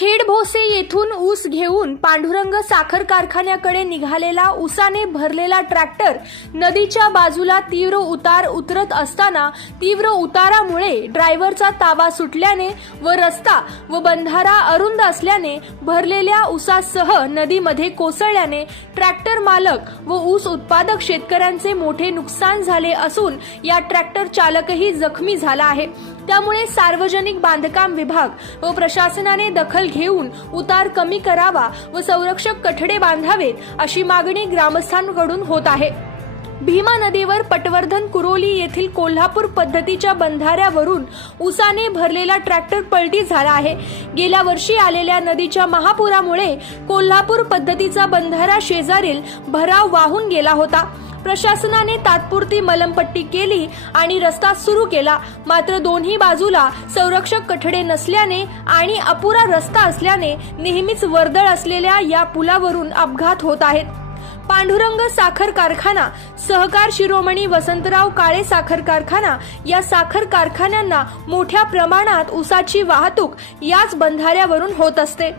खेड भोसे येथून ऊस घेऊन पांडुरंग साखर कारखान्याकडे निघालेला ऊसाने भरलेला ट्रॅक्टर नदीच्या बाजूला तीव्र उतार उतरत असताना तीव्र उतारामुळे ड्रायव्हरचा ताबा सुटल्याने व रस्ता व बंधारा अरुंद असल्याने भरलेल्या ऊसासह नदीमध्ये कोसळल्याने ट्रॅक्टर मालक व ऊस उत्पादक शेतकऱ्यांचे मोठे नुकसान झाले असून या ट्रॅक्टर चालकही जखमी झाला आहे। त्यामुळे सार्वजनिक बांधकाम विभाग व प्रशासनाने दखल घेऊन उतार कमी करावा व संरक्षक कठडे बांधावेत अशी मागणी ग्रामस्थांकडून होत आहे। भीमा नदीवर पटवर्धन कुरोली येथील कोल्हापूर पद्धतीच्या बंधाऱ्यावरून ऊसाने भरलेला ट्रॅक्टर पलटी झाला आहे। गेल्या वर्षी आलेल्या नदीच्या महापुरामुळे कोल्हापूर पद्धतीचा बंधारा शेजारील भराव वाहून गेला होता। प्रशासनाने तात्पुरती मलमपट्टी केली आणि रस्ता सुरू केला, मात्र दोन्ही बाजूला संरक्षक कठडे नसल्याने आणि अपुरा रस्ता असल्याने नेहमीच वर्दळ असलेल्या या पुलावरून अपघात होत आहेत। पांडुरंग साखर कारखाना, सहकार शिरोमणी वसंतराव काळे साखर कारखाना या साखर कारखान्यांना मोठ्या प्रमाणात ऊसाची वाहतूक याच बंधाऱ्यावरून होत असते।